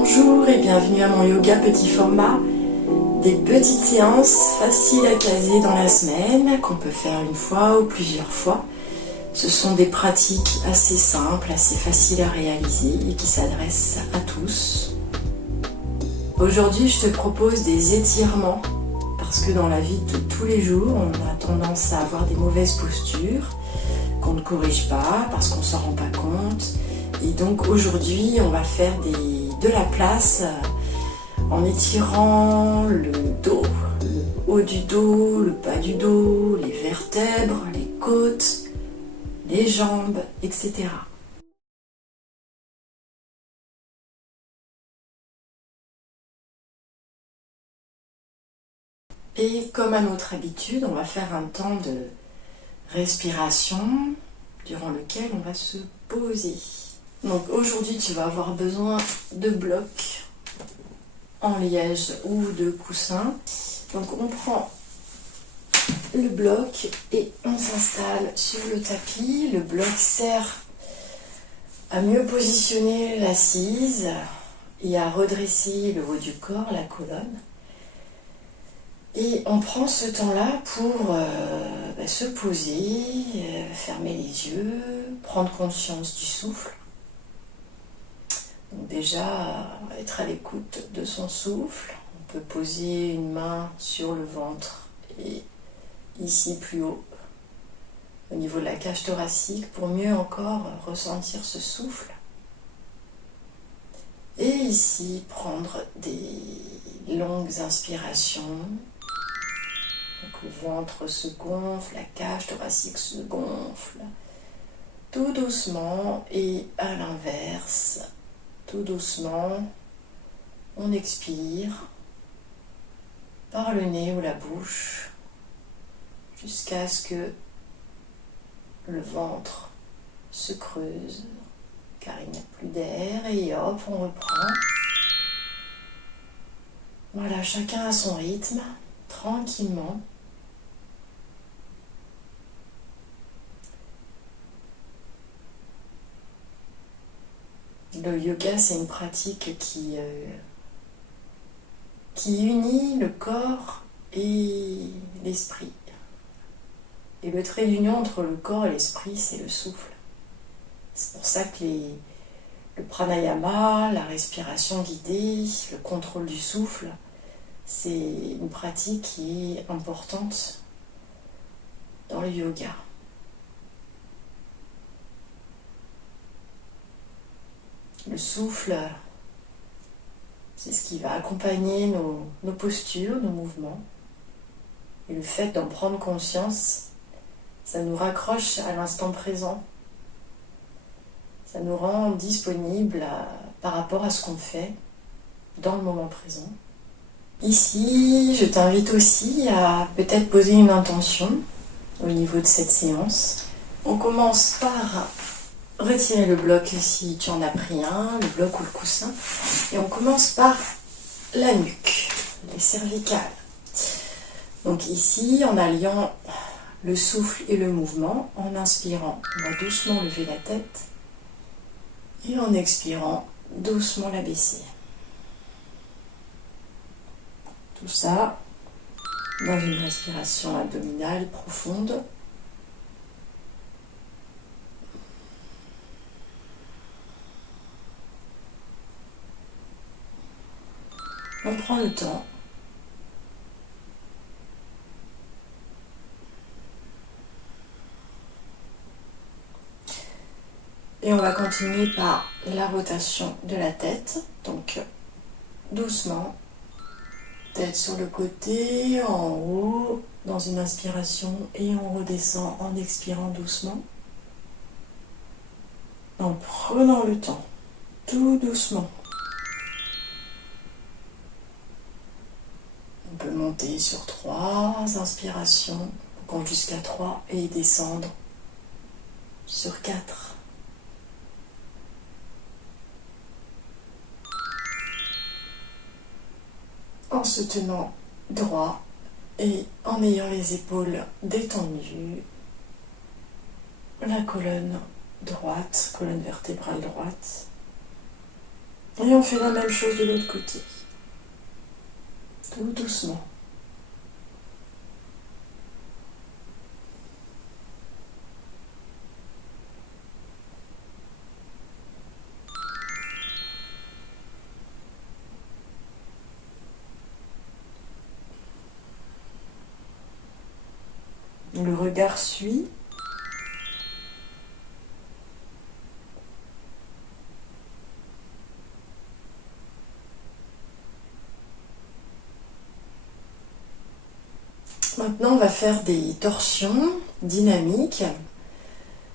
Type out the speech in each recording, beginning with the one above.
Bonjour et bienvenue à mon yoga petit format, des petites séances faciles à caser dans la semaine qu'on peut faire une fois ou plusieurs fois. Ce sont des pratiques assez simples, assez faciles à réaliser et qui s'adressent à tous. Aujourd'hui, je te propose des étirements parce que dans la vie de tous les jours, on a tendance à avoir des mauvaises postures qu'on ne corrige pas parce qu'on ne s'en rend pas compte. Et donc aujourd'hui, on va faire de la place en étirant le dos, le haut du dos, le bas du dos, les vertèbres, les côtes, les jambes, etc. Et comme à notre habitude, on va faire un temps de respiration durant lequel on va se poser. Donc aujourd'hui, tu vas avoir besoin de blocs en liège ou de coussins. Donc on prend le bloc et on s'installe sur le tapis. Le bloc sert à mieux positionner l'assise et à redresser le haut du corps, la colonne. Et on prend ce temps-là pour se poser, fermer les yeux, prendre conscience du souffle. Donc déjà, être à l'écoute de son souffle. On peut poser une main sur le ventre et ici plus haut, au niveau de la cage thoracique, pour mieux encore ressentir ce souffle. Et ici, prendre des longues inspirations. Donc le ventre se gonfle, la cage thoracique se gonfle, tout doucement, et à l'inverse, tout doucement, on expire par le nez ou la bouche jusqu'à ce que le ventre se creuse car il n'y a plus d'air et hop, on reprend. Voilà, chacun à son rythme, tranquillement. Le yoga, c'est une pratique qui unit le corps et l'esprit. Et le trait d'union entre le corps et l'esprit, c'est le souffle. C'est pour ça que le pranayama, la respiration guidée, le contrôle du souffle, c'est une pratique qui est importante dans le yoga. Le souffle, c'est ce qui va accompagner nos postures, nos mouvements. Et le fait d'en prendre conscience, ça nous raccroche à l'instant présent. Ça nous rend disponibles par rapport à ce qu'on fait dans le moment présent. Ici, je t'invite aussi à peut-être poser une intention au niveau de cette séance. On commence par retirer le bloc si tu en as pris un, le bloc ou le coussin. Et on commence par la nuque, les cervicales. Donc ici, en alliant le souffle et le mouvement, en inspirant, on va doucement lever la tête et en expirant, doucement la baisser. Tout ça dans une respiration abdominale profonde. On prend le temps. Et on va continuer par la rotation de la tête. Donc doucement, tête sur le côté, en haut, dans une inspiration, et on redescend en expirant doucement. En prenant le temps, tout doucement. On peut monter sur 3 inspirations, on compte jusqu'à 3 et descendre sur 4. En se tenant droit et en ayant les épaules détendues, la colonne droite, colonne vertébrale droite, Et on fait la même chose de l'autre côté. Tout doucement. Le regard suit. Maintenant, on va faire des torsions dynamiques.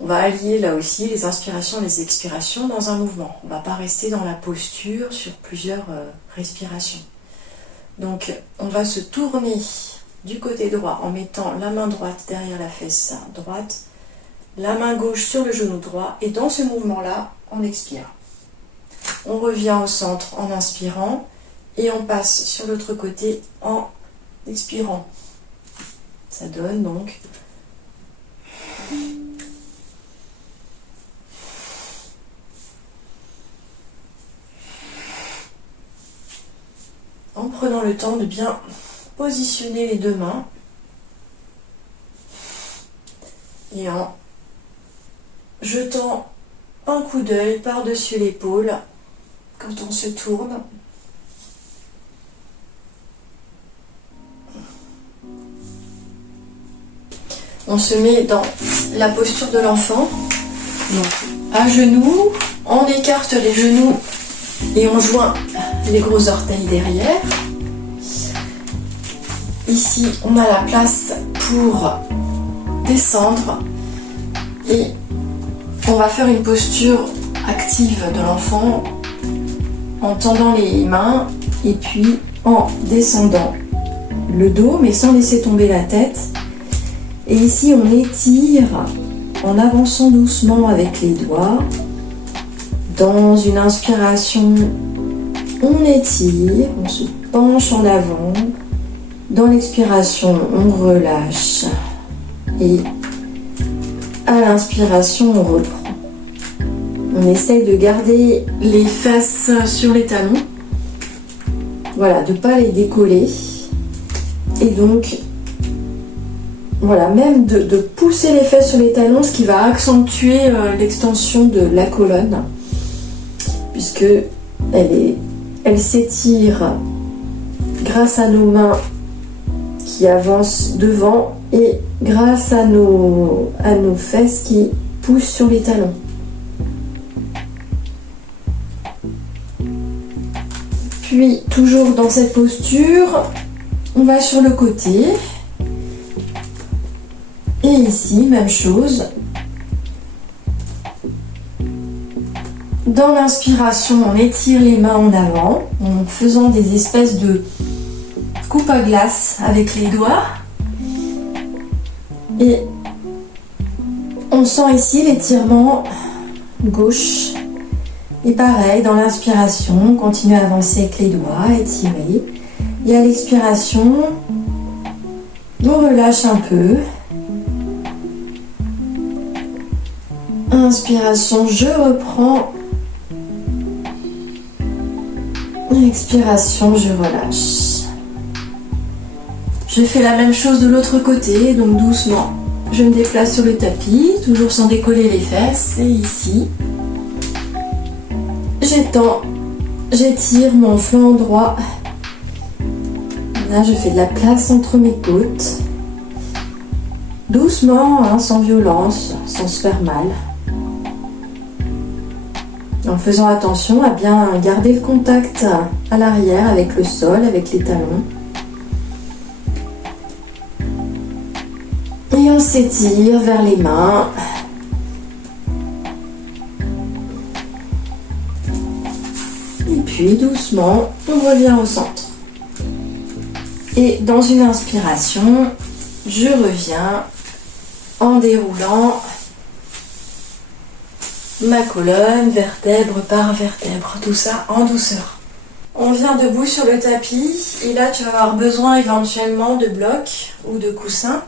On va allier là aussi les inspirations et les expirations dans un mouvement. On ne va pas rester dans la posture sur plusieurs respirations. Donc, on va se tourner du côté droit en mettant la main droite derrière la fesse droite, la main gauche sur le genou droit, et dans ce mouvement-là, on expire. On revient au centre en inspirant et on passe sur l'autre côté en expirant. Ça donne donc en prenant le temps de bien positionner les deux mains et en jetant un coup d'œil par-dessus l'épaule quand on se tourne. On se met dans la posture de l'enfant, donc à genoux, on écarte les genoux et on joint les gros orteils derrière. Ici, on a la place pour descendre et on va faire une posture active de l'enfant en tendant les mains et puis en descendant le dos mais sans laisser tomber la tête. Et ici, on étire en avançant doucement avec les doigts. Dans une inspiration, on étire, on se penche en avant. Dans l'expiration, on relâche. Et à l'inspiration, on reprend. On essaye de garder les fesses sur les talons. Voilà, de ne pas les décoller. Et donc, voilà, même de pousser les fesses sur les talons, ce qui va accentuer l'extension de la colonne, puisque elle s'étire grâce à nos mains qui avancent devant et grâce à nos fesses qui poussent sur les talons. Puis, toujours dans cette posture, on va sur le côté. Et ici, même chose. Dans l'inspiration, on étire les mains en avant en faisant des espèces de coupe à glace avec les doigts. Et on sent ici l'étirement gauche. Et pareil, dans l'inspiration, on continue à avancer avec les doigts, étirer. Et à l'expiration, on relâche un peu. Inspiration, je reprends. Expiration, je relâche. Je fais la même chose de l'autre côté, donc doucement. Je me déplace sur le tapis, toujours sans décoller les fesses. Et ici, j'étends, j'étire mon flanc droit. Là, je fais de la place entre mes côtes. Doucement, hein, sans violence, sans se faire mal. En faisant attention à bien garder le contact à l'arrière avec le sol, avec les talons. Et on s'étire vers les mains. Et puis doucement, on revient au centre. Et dans une inspiration, je reviens en déroulant ma colonne, vertèbre par vertèbre, tout ça en douceur. On vient debout sur le tapis et là tu vas avoir besoin éventuellement de blocs ou de coussins.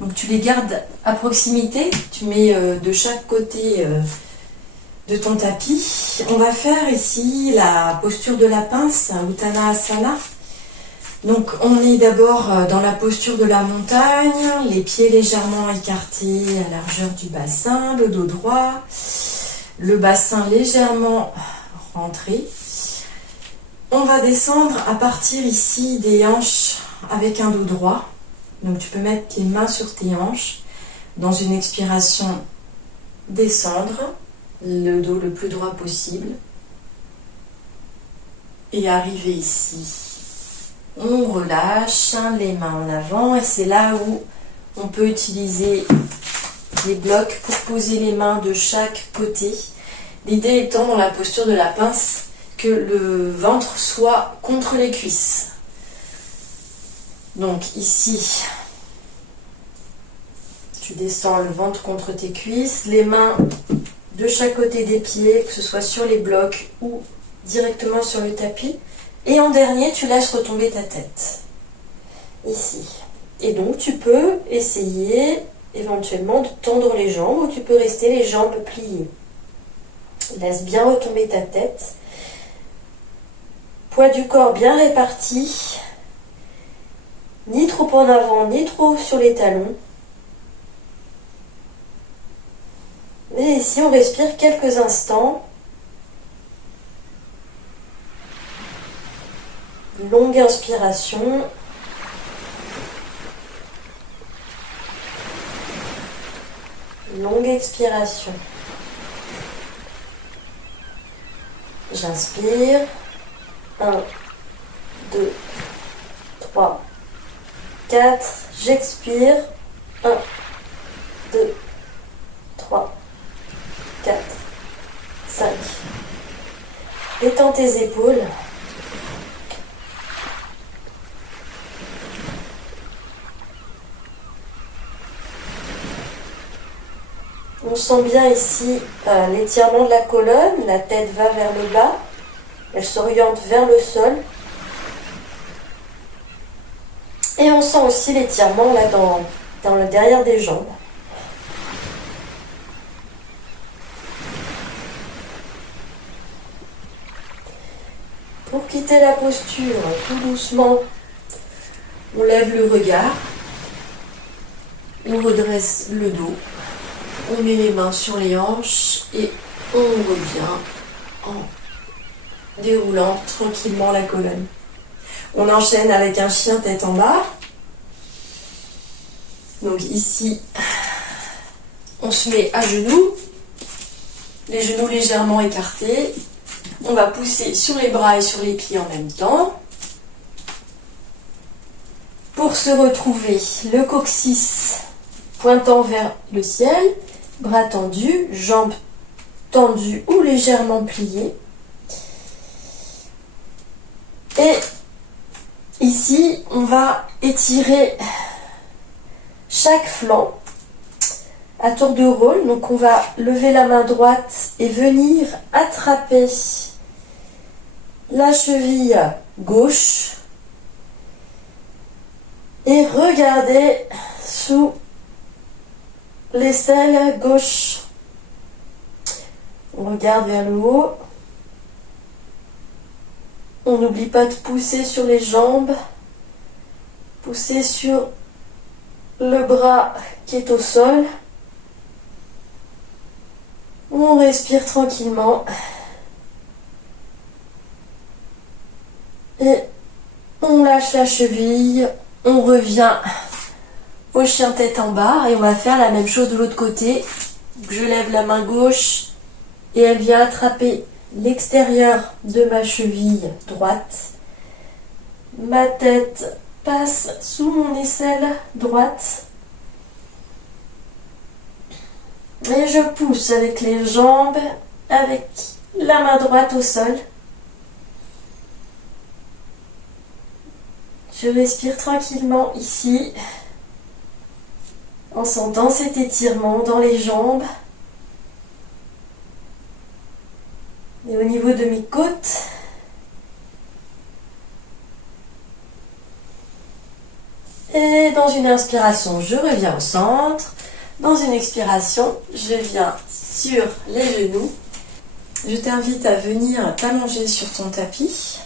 Donc tu les gardes à proximité, tu mets de chaque côté de ton tapis. On va faire ici la posture de la pince, Uttanasana. Donc on est d'abord dans la posture de la montagne, les pieds légèrement écartés à la largeur du bassin, le dos droit, le bassin légèrement rentré. On va descendre à partir ici des hanches avec un dos droit. Donc tu peux mettre tes mains sur tes hanches. Dans une expiration, descendre le dos le plus droit possible. Et arriver ici. On relâche les mains en avant et c'est là où on peut utiliser les blocs pour poser les mains de chaque côté. L'idée étant dans la posture de la pince que le ventre soit contre les cuisses. Donc ici, tu descends le ventre contre tes cuisses, les mains de chaque côté des pieds, que ce soit sur les blocs ou directement sur le tapis. Et en dernier, tu laisses retomber ta tête. Ici. Et donc, tu peux essayer éventuellement de tendre les jambes ou tu peux rester les jambes pliées. Laisse bien retomber ta tête. Poids du corps bien réparti. Ni trop en avant, ni trop sur les talons. Et ici, on respire quelques instants. Longue inspiration. Longue expiration. J'inspire. 1, 2, 3, 4. J'expire. 1, 2, 3, 4, 5. Détends tes épaules. On sent bien ici l'étirement de la colonne, la tête va vers le bas, elle s'oriente vers le sol. Et on sent aussi l'étirement là dans le derrière des jambes. Pour quitter la posture, tout doucement, on lève le regard, on redresse le dos. On met les mains sur les hanches et on revient en déroulant tranquillement la colonne. On enchaîne avec un chien tête en bas. Donc ici, on se met à genoux, les genoux légèrement écartés. On va pousser sur les bras et sur les pieds en même temps. Pour se retrouver, le coccyx pointant vers le ciel. Bras tendus, jambes tendues ou légèrement pliées. Et ici, on va étirer chaque flanc à tour de rôle. Donc on va lever la main droite et venir attraper la cheville gauche et regarder sous l'aisselle gauche. On regarde vers le haut. On n'oublie pas de pousser sur les jambes. Pousser sur le bras qui est au sol. On respire tranquillement. Et on lâche la cheville. On revient au chien tête en bas et on va faire la même chose de l'autre côté. Je lève la main gauche et elle vient attraper l'extérieur de ma cheville droite. Ma tête passe sous mon aisselle droite et je pousse avec les jambes, avec la main droite au sol. Je respire tranquillement ici. En sentant cet étirement dans les jambes. Et au niveau de mes côtes. Et dans une inspiration, je reviens au centre. Dans une expiration, je viens sur les genoux. Je t'invite à venir t'allonger sur ton tapis.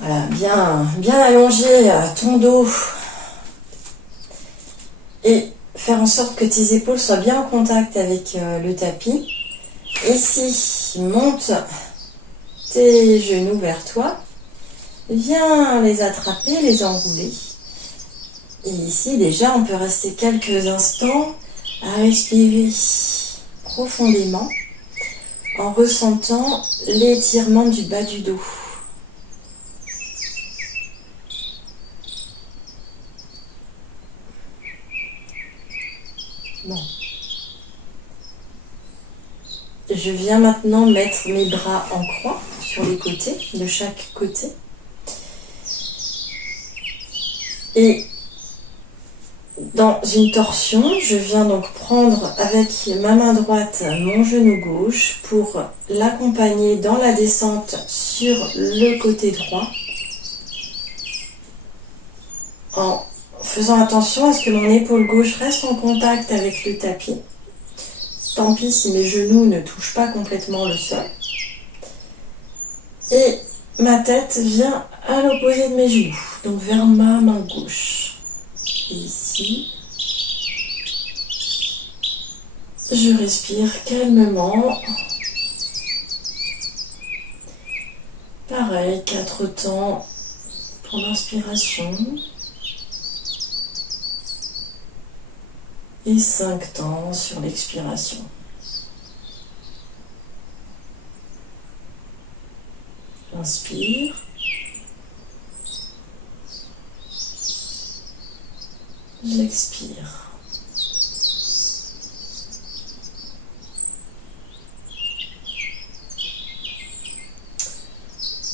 Voilà, bien allongé à ton dos. Et faire en sorte que tes épaules soient bien en contact avec le tapis. Ici, monte tes genoux vers toi. Viens les attraper, les enrouler. Et ici, déjà, on peut rester quelques instants à respirer profondément en ressentant l'étirement du bas du dos. Bon. Je viens maintenant mettre mes bras en croix sur les côtés, de chaque côté. Et dans une torsion, je viens donc prendre avec ma main droite mon genou gauche pour l'accompagner dans la descente sur le côté droit, en faisant attention à ce que mon épaule gauche reste en contact avec le tapis. Tant pis si mes genoux ne touchent pas complètement le sol. Et ma tête vient à l'opposé de mes genoux, donc vers ma main gauche. Et ici, je respire calmement. Pareil, 4 temps pour l'inspiration. Et 5 temps sur l'expiration. Inspire. J'expire.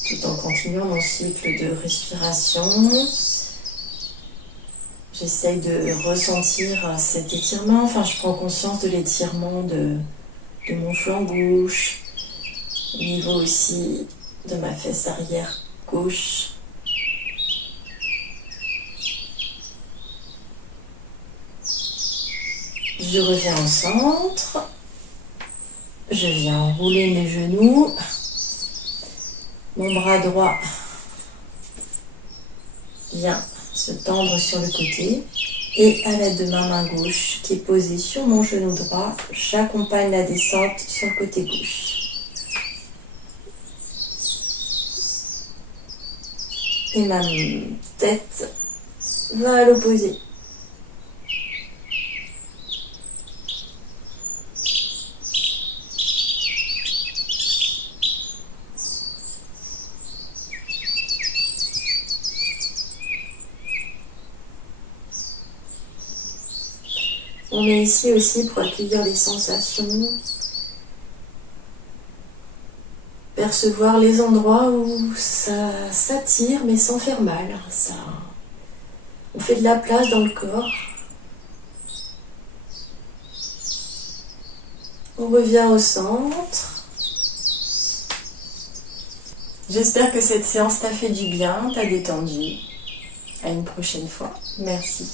Tout en continuant mon cycle de respiration, j'essaye de ressentir cet étirement. Enfin, je prends conscience de l'étirement de mon flanc gauche, au niveau aussi de ma fesse arrière gauche. Je reviens au centre. Je viens enrouler mes genoux. Mon bras droit vient se tendre sur le côté. Et à l'aide de ma main gauche qui est posée sur mon genou droit, j'accompagne la descente sur le côté gauche. Et ma tête va à l'opposé. On est ici aussi pour accueillir les sensations, percevoir les endroits où ça s'attire mais sans faire mal. On fait de la place dans le corps. On revient au centre. J'espère que cette séance t'a fait du bien, t'a détendu. À une prochaine fois. Merci.